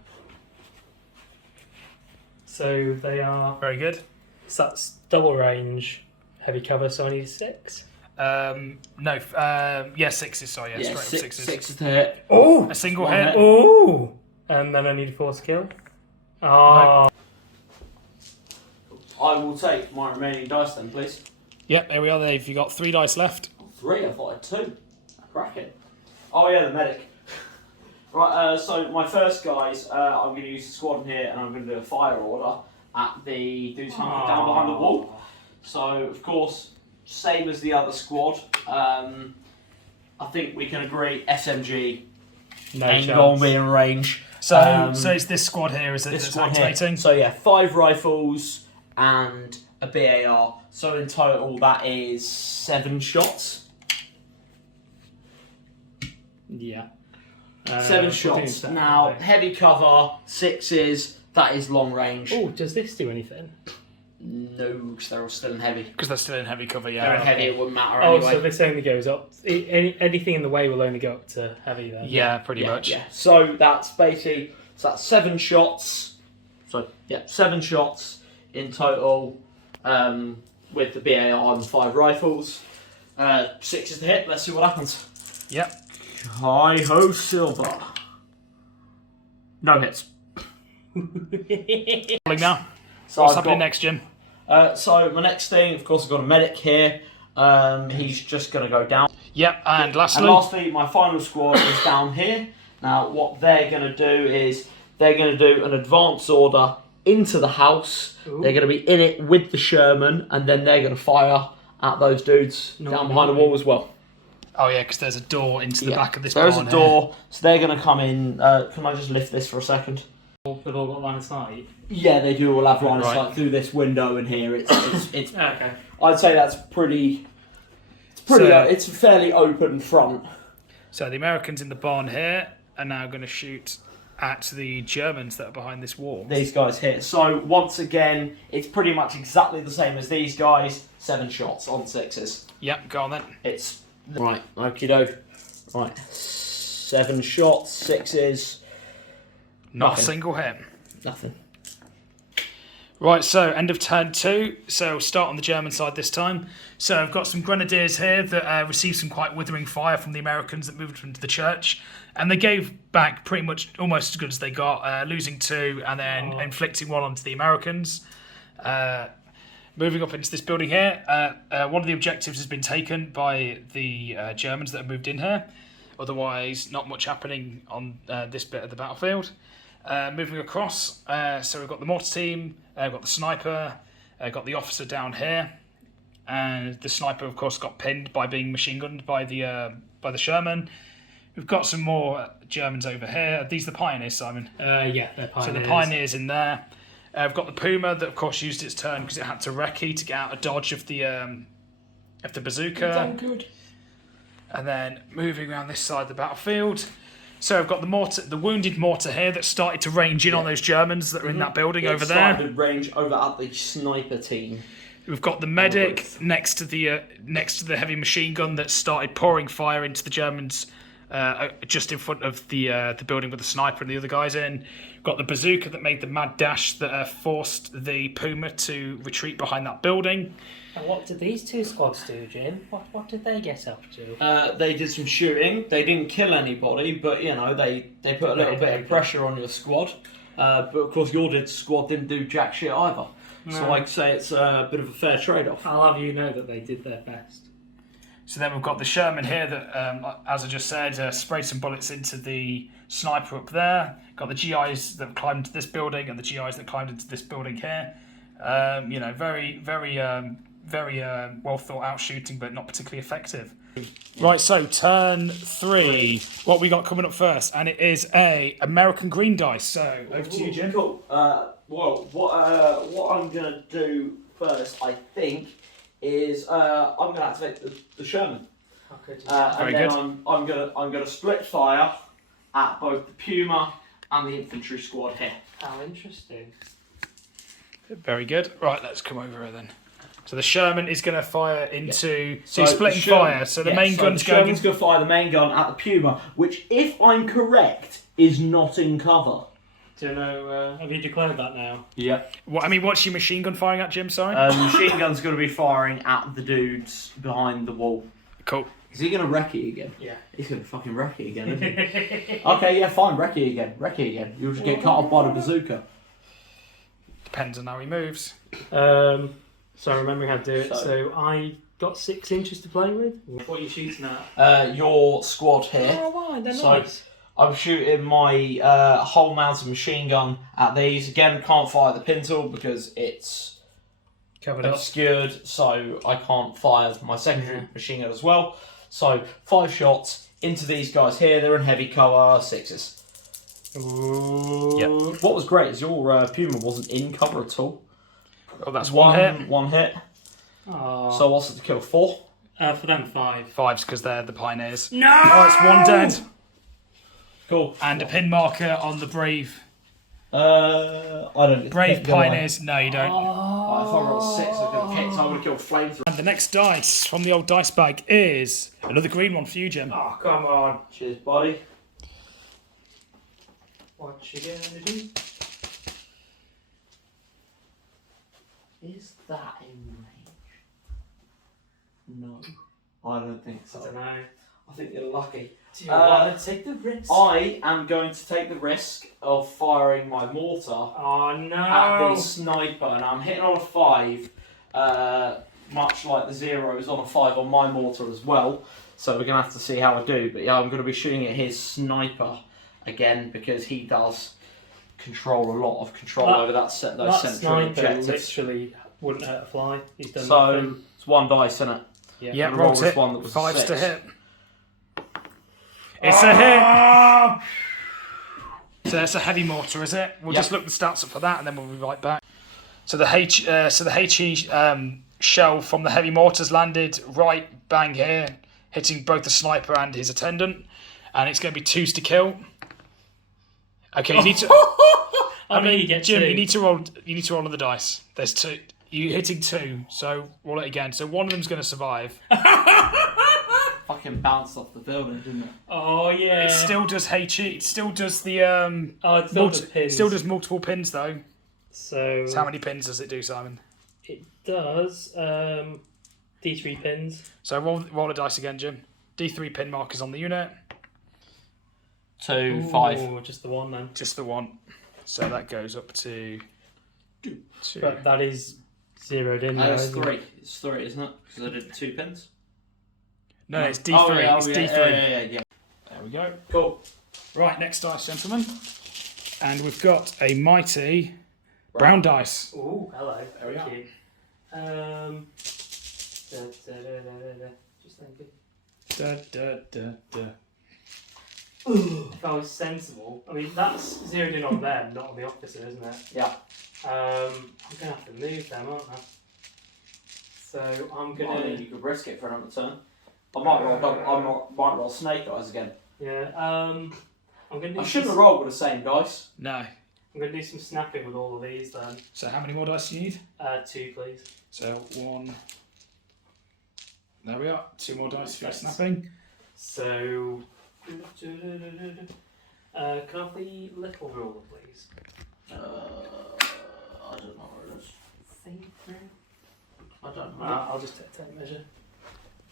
So they are. Very good. So that's double range, heavy cover, so I need 6. No, yeah, 6s. Sorry, yeah, straight up 6s. 6 to hit. Oh! A single One hit. hit. Oh! And then I need a 4 skill. Oh. I will take my remaining dice then, please. Yep, there we are. There, you've got 3 dice left. 3, I thought I had 2. Cracking. Oh yeah, the medic. Right, so my first guys, I'm going to use the squad in here and I'm going to do a fire order at the dudes hunkered down behind the wall. So, of course, same as the other squad, I think we can agree SMG ain't going to be in range. So it's this squad here, is it? This That's squad activating? here. So yeah, 5 rifles and a BAR. So in total that is 7 shots. Yeah. 7 shots. Now, heavy cover, 6s, that is long range. Oh, does this do anything? No, because they're all still in heavy. Because they're still in heavy cover, yeah. They're in heavy, it wouldn't matter Oh, anyway. so this only goes up. Anything in the way will only go up to heavy then? Yeah, pretty much. Yeah. So that's basically, so that's 7 shots. So, yeah, 7 shots in total with the BAR and 5 rifles. 6 is the hit, let's see what happens. Yep. Hi-ho, silver. No hits. Now. So What's I've happening got, next, Jim? So my next thing, of course, I've got a medic here. He's just going to go down. Yep, and lastly? And lastly, my final squad is down here. Now, what they're going to do is they're going to do an advance order into the house. Ooh. They're going to be in it with the Sherman, and then they're going to fire at those dudes down behind the wall as well. Oh yeah, because there's a door into the back of this There's barn a door, so they're going to come in. Can I just lift this for a second? They've all got line of sight. Yeah, they do all have line of Right. sight through this window in here. It's Okay. I'd say that's pretty. It's a fairly open front. So the Americans in the barn here are now going to shoot at the Germans that are behind this wall. These guys here. So once again, it's pretty much exactly the same as these guys. 7 shots on 6s. Yep, go on then. It's right. Okie doke. Right. 7 shots, 6s. Not Nothing. a single hit. Nothing. Right, so end of turn 2. So we'll start on the German side this time. So I've got some grenadiers here that received some quite withering fire from the Americans that moved into the church. And they gave back pretty much almost as good as they got, losing 2 and then inflicting 1 onto the Americans. Moving up into this building here, one of the objectives has been taken by the Germans that have moved in here. Otherwise, not much happening on this bit of the battlefield. Moving across, so we've got the mortar team, we've got the sniper, got the officer down here, and the sniper, of course, got pinned by being machine gunned by the Sherman. We've got some more Germans over here. Are these the pioneers, Simon? Yeah, they're pioneers. So the pioneers in there. We've got the Puma that, of course, used its turn because it had to recce to get out of dodge of the bazooka. Good. And then moving around this side of the battlefield. So I've got the mortar, the wounded mortar here that started to range in on those Germans that are in that building over there. Started range over at the sniper team. We've got the medic next to the heavy machine gun that started pouring fire into the Germans just in front of the building with the sniper and the other guys in. We've got the bazooka that made the mad dash that forced the Puma to retreat behind that building. And what did these two squads do, Jim? What did they get up to? They did some shooting. They didn't kill anybody, but you know they put a little bit of pressure on your squad. But of course your squad didn't do jack shit either. No. So I'd say it's a bit of a fair trade-off. I'll have you know that they did their best. So then we've got the Sherman here that, as I just said, sprayed some bullets into the sniper up there. Got the GIs that climbed into this building and the GIs that climbed into this building here. Very, very very well thought out shooting, but not particularly effective. Right, so turn 3. What we got coming up first, and it is a American green dice. So over to you, Jim. Cool. Well, what I'm gonna do first, I think, is I'm gonna activate the Sherman. Very and good. then I'm gonna split fire at both the Puma and the infantry squad here. How interesting. Very good. Right, let's come over here then. So the Sherman is going to fire into. So, So you're splitting the Sherman- fire. So the yeah, main so gun's the going. Sherman's gonna fire the main gun at the Puma, which, if I'm correct, is not in cover. Do you know, have you declared that now? Yeah. What's your machine gun firing at, Jim? Sorry. Machine gun's gonna be firing at the dudes behind the wall. Cool. Is he gonna wreck it again? Yeah. He's gonna fucking wreck it again, isn't he? Okay, yeah, fine, wreck it again. Wreck it again. You'll just get cut off by the bazooka. Depends on how he moves. So I'm remembering how to do it. So- So I got 6 inches to play with. What are you shooting at? Your squad here. Oh, wow, they're So- nice. I'm shooting my whole mounted machine gun at these. Again, can't fire the pintle because it's Covered up. obscured, so I can't fire my secondary Yeah. machine gun as well. So 5 shots into these guys here. They're in heavy cover, 6s. Ooh. Yep. What was great is your Puma wasn't in cover at all. Oh, that's one hit. One hit. Aw. So what's it to kill? 4? For them, 5. 5's because they're the pioneers. No! Oh, it's one dead. Cool. And a pin marker on the brave. I don't. Brave pioneers. No, you don't. If I roll 6, I would have killed flamethrower. And the next dice from the old dice bag is another green one for you, Jim. Oh, come on. Cheers, buddy. What you gonna do? Is that in range? No, I don't think so. I don't know. I think you're lucky. Do you want to take the risk? I am going to take the risk of firing my mortar Oh, no. at the sniper, and I'm hitting on a 5, much like the 0 is on a 5 on my mortar as well. So we're going to have to see how I do. But yeah, I'm going to be shooting at his sniper again because he does control a lot of control over those That central sniper objectives. literally wouldn't hurt a fly. He's done So nothing. it's 1 dice, isn't it? Yeah. Yep, I'm gonna roll rolled this it. one that was a 5's to 6. hit. It's a hit. So that's a heavy mortar, is it? We'll Yep. just look the stats up for that, and then we'll be right back. So the HE shell from the heavy mortars landed right bang here, hitting both the sniper and his attendant, and it's going to be 2s to kill. Okay, you need to. I mean, you get Jim, 2. you need to roll. You need to roll on the dice. There's 2. You're hitting 2, so roll it again. So one of them's going to survive. Fucking bounced off the building, didn't it? Oh, yeah. It still does HE. It still does the Oh, it's not the pins. still does multiple pins though. So So how many pins does it do, Simon? it does D3 pins. So roll the dice again, Jim. D3 pin markers on the unit. 2, 5. Ooh, just the one then. Just the one. So that goes up to 2. But that is zeroed in there, It's isn't 3. it? It's 3, isn't it? Because I did 2 pins. No, it's D3. Oh, yeah, it's yeah, D3. yeah. There we go. Cool. Right, next dice, gentlemen. And we've got a mighty brown dice. Ooh, hello. There we Thank you. Just thinking. Da, da, da, da. If I was sensible, I mean that's zeroed in on them, not on the officer, isn't it? Yeah. I'm gonna have to move them, aren't I? So I'm I gonna. mean, you could risk it for another turn. I might roll snake eyes again. Yeah. I'm gonna. Do I shouldn't have some, rolled with the same dice. No. I'm gonna do some snapping with all of these then. So how many more dice do you need? 2, please. So 1. There we are. 2 more dice for your Perfect. snapping. So. Can I have the little ruler, please? I don't know where it is. I don't know. I'll just take a measure.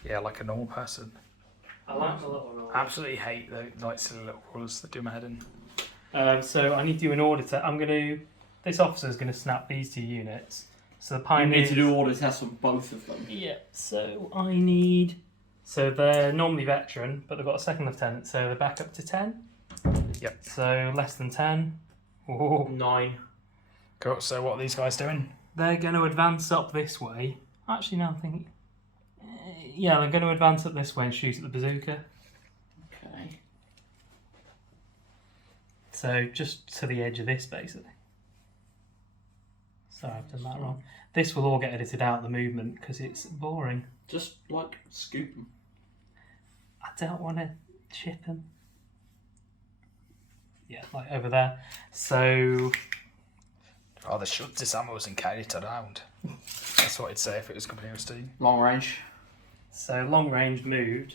Yeah, like a normal person. I like the little ruler. Absolutely hate the like silly little rulers that do my head in. So I need to do an auditor. I'm going to. This officer is going to snap these 2 units. So the You pioneers. need to do order tests on both of them. Yeah. So I need. So they're normally veteran, but they've got a 2nd lieutenant, so they're back up to 10. Yep. So less than 10. Ooh. 9. Cool. So what are these guys doing? They're going to advance up this way. Actually, now I'm thinking. Yeah, I'm going to advance up this way and shoot at the bazooka. Okay. So just to the edge of this, basically. Sorry, I've done that wrong. This will all get edited out, the movement, because it's boring. Just like scoop them. I don't want to chip them. Yeah, like over there. So... Rather shoot this ammo and carry it around. That's what it'd say if it was company of steam. Long range. So long range moved.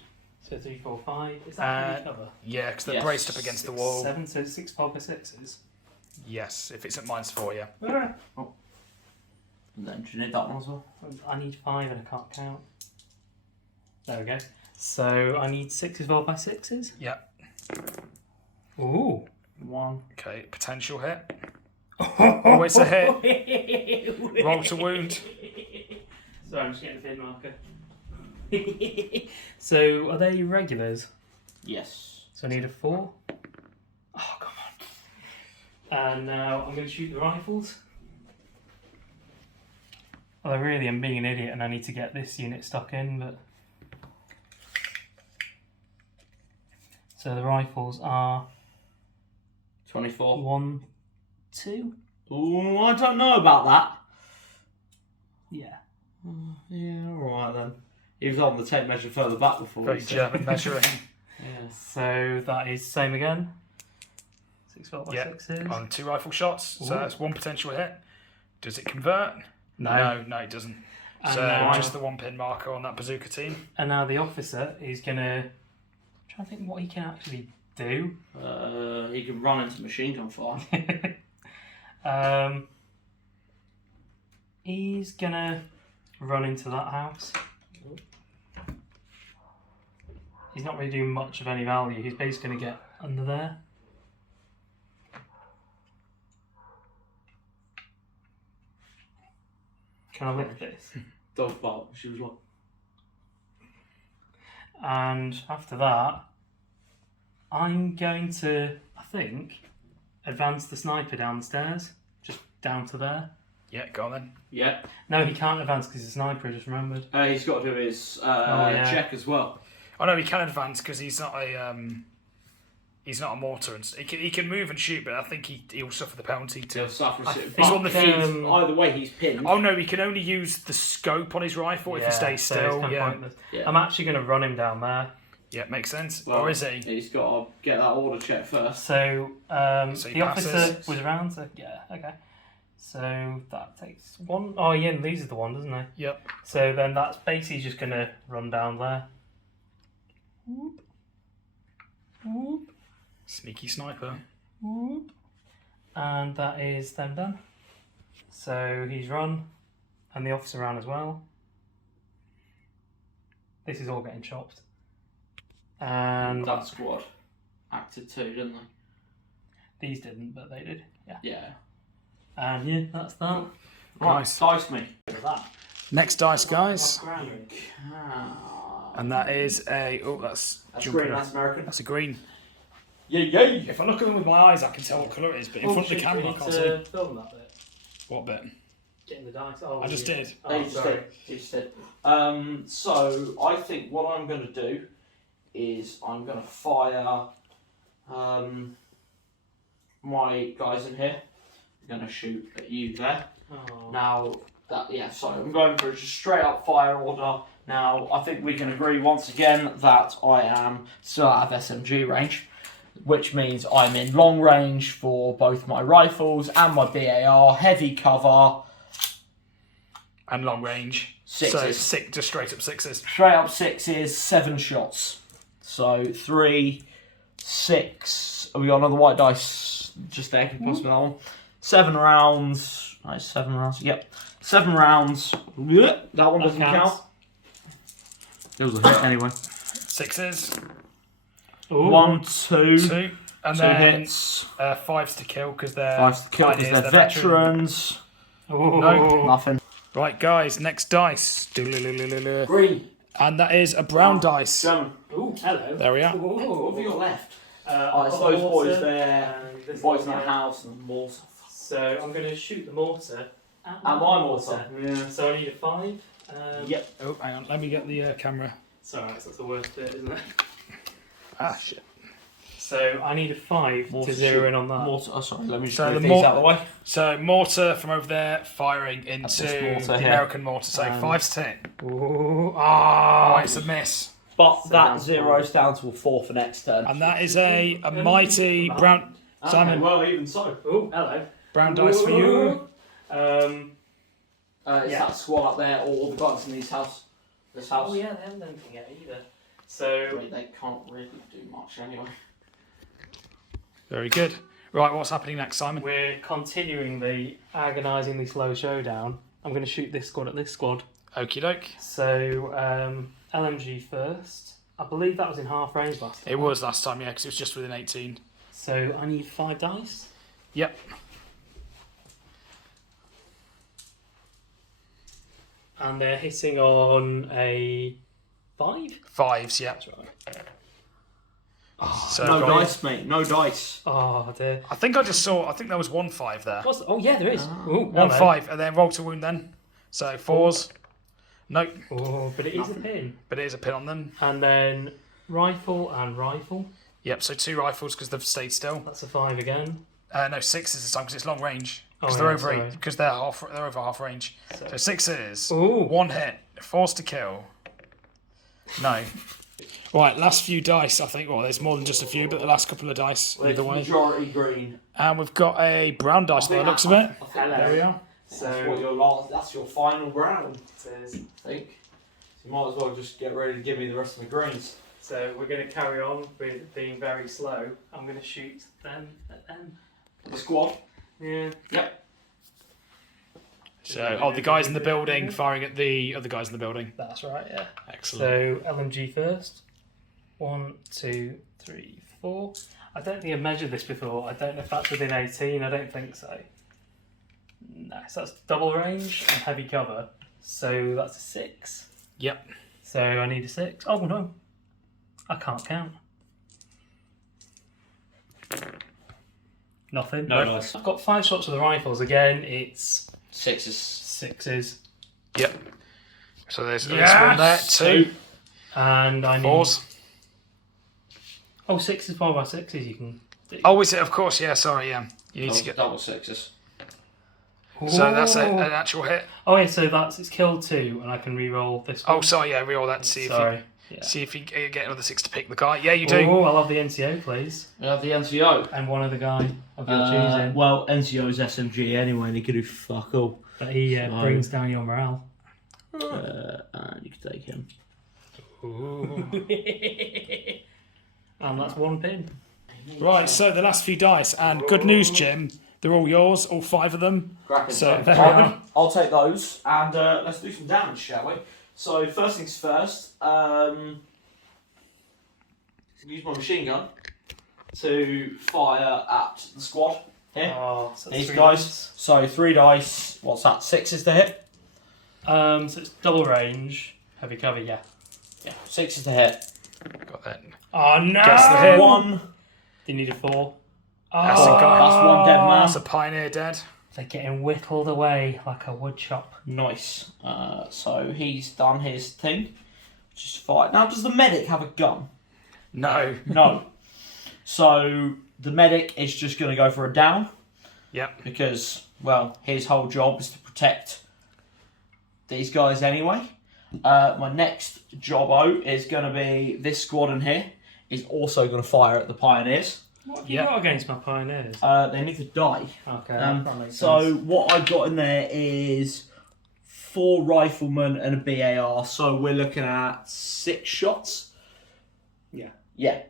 So 3, 4, 5. Is that cover? Yeah, because they're Yes. braced up against the wall. 7, so 6 12 by 6s. Yes, if it's at -4, yeah. And then do you need that one as well? I need 5 and I can't count. There we go. So I need 6 12 by 6s. Yeah. Ooh. 1. Okay, potential hit. Oh, it's a hit. Roll to wound. Sorry, I'm just getting the pin marker. So are they regulars? Yes. So I need a 4. Oh, come on. And now I'm going to shoot the rifles. Although really I'm being an idiot and I need to get this unit stock in, but... So the rifles are 24. 1, 2? Ooh, I don't know about that. Yeah. Yeah, alright then. He was on the tape measure further back before. Very German measuring. Yeah. So that is same again. 6 12 by Yeah. 6s. On 2 rifle shots, so Ooh. that's 1 potential hit. Does it convert? No. No, it doesn't. And So now- just the 1 pin marker on that bazooka team. And now the officer is gonna try to think what he can actually do. He can run into machine gun fire. He's gonna run into that house. He's not really doing much of any value. He's basically gonna get under there. Can I lift this? Dog bark. She was like, And after that, I'm going to, I think, advance the sniper down the stairs, just down to there. Yeah, go on then. yeah. No, he can't advance because he's a sniper, I just remembered. He's got to do his yeah. check as well. Oh no, he can advance because he's not a mortar. And he can move and shoot, but I think he'll suffer the penalty He'll to. suffer a He's on the field. Either way, he's pinned. Oh no, he can only use the scope on his rifle if he stays so it's still. kind of Yeah. pointless. Yeah. I'm actually going to run him down there. Yeah, makes sense. Well, or is he? He's got to get that order check first. So, So he the officer passes. was around, so yeah, okay. So that takes 1. Oh, yeah, and leaves the 1, doesn't he? Yep. So then that's basically just going to run down there. Whoop. Whoop. Sneaky sniper. Whoop. And that is them done. So he's run, and the officer ran as well. This is all getting chopped. And That squad acted too, didn't they? these didn't, but they did. Yeah. Yeah. And yeah, that's that. Right, Nice. dice me. For that. Next dice, guys. Ah. And that is a. Oh, that's jumping green, around. that's American. That's a green. Yeah, yeah. If I look at them with my eyes, I can tell what colour it is, but in front of the camera, I can't see. Film that bit. What bit? Getting the dice. Oh, I just yeah. did. Oh, You just sorry. did. You just did. So I think what I'm going to do is I'm going to fire my guys in here. I'm going to shoot at you there. Oh. Now that so I'm going for just straight up fire order. Now I think we can agree once again that I am still out of SMG range, which means I'm in long range for both my rifles and my BAR, heavy cover, And long range. Sixes. So just straight up 6s. straight up 6s, 7 shots. So 3, 6. Have we got another white dice just there? Can you pass me that one? 7 rounds. Nice, 7 rounds. Yep. 7 rounds. That one doesn't count. It was a hit anyway. 6s. Ooh. 1, 2. 2. And 2 then hits. 5s to kill because they're 5 to kill because they're veterans. Ooh. No. Nothing. Right, guys, next dice. And Green. that is a brown dice. German. Ooh, hello. There we are. What have you got left? I've It's got those the boys mortar, there. and this Boys in one the here. house and the mortar. So I'm going to shoot the mortar at And my mortar. Yeah. So I need a 5. Yep. Oh, hang on. Let me get the camera. It's alright, that's the worst bit, isn't it? Ah, shit. So I need a 5 Mortar to zero shoot. in on that. Mortar. Oh, sorry. Let me just So move the these out of the way. So mortar from over there firing into this mortar the here. American mortar. So 5 to 10. Ooh, Oh, it's a miss. But So that down zeroes down to a 4 for next turn. And that is a mighty brown. Simon, well, even so. Oh, hello. brown dice for you. Is Yeah. that squad up there, or all the guys in this house? This house? Oh yeah, they haven't done anything yet either. So They can't really do much anyway. Very good. Right, what's happening next, Simon? we're continuing the agonisingly slow showdown. I'm going to shoot this squad at this squad. Okie doke. So LMG first. I believe that was in half range last time. It was last time, yeah, because it was just within 18. So I need 5 dice. Yep. And they're hitting on a 5? 5s, yeah. That's right. So No got- dice, mate. No dice. Oh dear. I think I just saw. I think there was 1 5 there. Oh yeah, there is. Ooh, 1 hello. 5, and then roll to wound then. So 4s. Nope, Oh, but it is a pin. but it is a pin on them. And then rifle and rifle. Yep. So 2 rifles because they've stayed still. That's a 5 again. No, 6s this time because it's long range. Oh, Because yeah, they're over sorry. because they're over half range. So 6s. Ooh. 1 hit. Forced to kill. No. Right, last few dice. I think. Well, there's more than just a few, but the last couple of dice either way. Majority green. And we've got a brown dice by the looks of it. Hello. There we are. That's what So your last. That's your final round. says, I think. So you might as well just get ready to give me the rest of the greens. so we're going to carry on with being very slow. I'm going to shoot them at them. The squad. Yeah. So, the guys in the building firing at the other guys in the building. That's right. Yeah. Excellent. So LMG first. 1, 2, 3, 4. I don't think I've measured this before. I don't know if that's within 18. I don't think so. No, so that's double range and heavy cover. So that's a 6. Yep. So I need a 6. Oh no, I can't count. Nothing. No dice. I've got 5 shots with the rifles. Again, it's 6s. 6s. Yep. So there's one Yes! there. 2. And I need 4s. Oh, 6 is 4 by 6s. You can do. Oh, is it? Of course. Yeah. Sorry. Yeah. You need to get. Double 6s. So that's an Ooh. actual hit. Oh yeah, so it's killed 2, and I can re-roll this one. Oh, sorry. Yeah. Reroll that. To see Sorry. if you see if you get another 6 to pick the guy. Yeah, you do. Oh, I'll have the NCO, please. We have the NCO. And one other guy of your choosing. Well, NCO's SMG anyway, and he can do fuck all. But he so- brings down your morale. And you can take him. And that's 1 pin. Right. So the last few dice, and good news, Jim. They're all yours, all 5 of them. Cracking. So there we are. I'll take those, and let's do some damage, shall we? So first things first, use my machine gun to fire at the squad here. Oh, so that's These 3 guys. dice. So 3 dice. What's that? 6s to hit. So it's double range, heavy cover, yeah. Yeah, 6s to hit. Got that. Oh no! Gets the hit. 1. You need a 4. That's a Oh, guy. That's 1 dead man. That's a pioneer dead. they're getting whittled away like a wood chop. Nice. So he's done his thing, which is fine. Now, does the medic have a gun? No. No. So the medic is just going to go for a down. Yep. Because, well, his whole job is to protect these guys anyway. My next jobbo is going to be this squad in here is also going to fire at the pioneers. What have you Yeah. got against my pioneers? They need to die. Okay, Um, that makes so sense. what I've got in there is 4 riflemen and a BAR. So we're looking at 6 shots. Yeah. Yeah.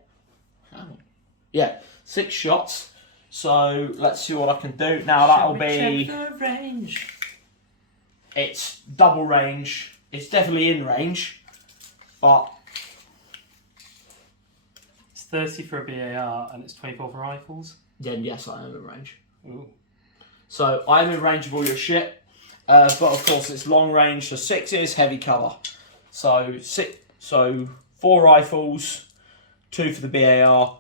Yeah, 6 shots. So let's see what I can do. Now that'll be. Check the range. It's double range. It's definitely in range, but It's 30 for a BAR and it's 24 for rifles. then yes, I am in range. Ooh. So I'm in range of all your shit, but of course it's long range. So 6 is heavy cover. So 4 rifles, 2 for the BAR.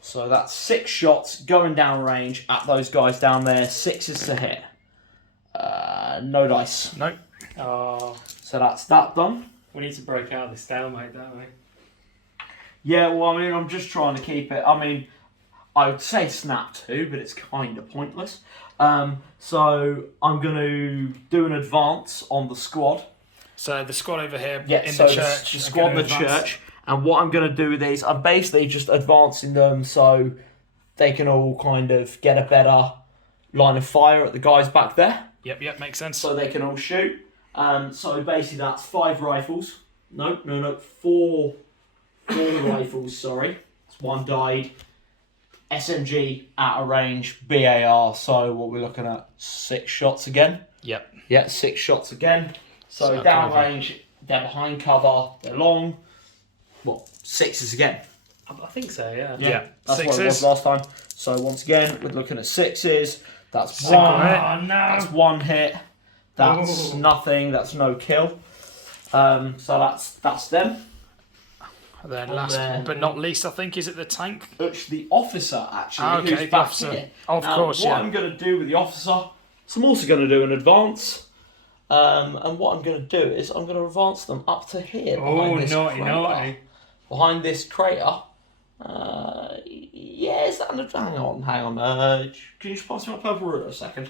So that's 6 shots going down range at those guys down there. 6 is to hit. No dice. Nope. Oh, So that's that done. we need to break out of this stalemate, don't we? Yeah, well, I mean, I'm just trying to keep it. I mean, I would say snap 2, but it's kind of pointless. So I'm going to do an advance on the squad. So the squad over here Yeah, in so the church. the squad in the advance. church. And what I'm going to do with these, I'm basically just advancing them so they can all kind of get a better line of fire at the guys back there. Yep, makes sense. So they can all shoot. So basically that's 5 rifles. No, 4 rifles, sorry. One died. SMG out of range, BAR, so what we're looking at, 6 shots again. Yep. Yeah, 6 shots again. So So down cover. range, they're behind cover, they're long. What, 6s again? I think so, yeah. Yeah. That's what it was 6s. last time. So once again, we're looking at 6s. That's Single one. hit. Oh, no. That's 1 hit. That's Ooh. nothing. That's no kill. So that's them. Then On last there. but not least, I think, is it the tank? It's the officer actually. Ah, okay, who's the back officer. here. Of Now, course, what yeah. I'm going to do with the officer, so I'm also going to do an advance. And what I'm going to do is I'm going to advance them up to here. Oh, behind this naughty, crater. naughty. Behind this crater. Yeah, is that hang on. Can you just pass me my purple ruler a second?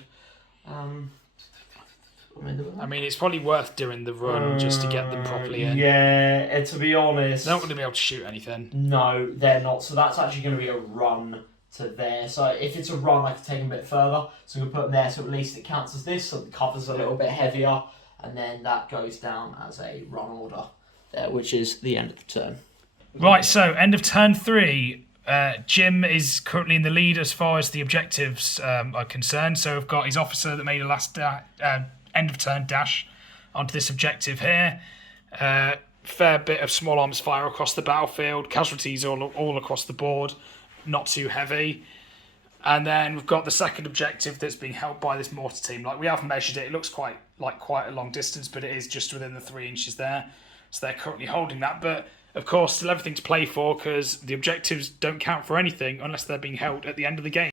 I mean, it's probably worth doing the run just to get them properly in. Yeah, and to be honest, They're not going to be able to shoot anything. no, they're not. So that's actually going to be a run to there. So if it's a run, I can take them a bit further. So I'm going to put them there, so at least it counts as this, so the cover's a little bit heavier, and then that goes down as a run order there, which is the end of the turn. Right, so end of turn 3. Jim is currently in the lead as far as the objectives are concerned. So we've got his officer that made a last end of turn dash onto this objective here. Fair bit of small arms fire across the battlefield. Casualties all across the board. Not too heavy. And then we've got the second objective that's being held by this mortar team. Like, we have measured it. It looks quite a long distance, but it is just within the 3 inches there. So they're currently holding that. But of course, still everything to play for, because the objectives don't count for anything unless they're being held at the end of the game.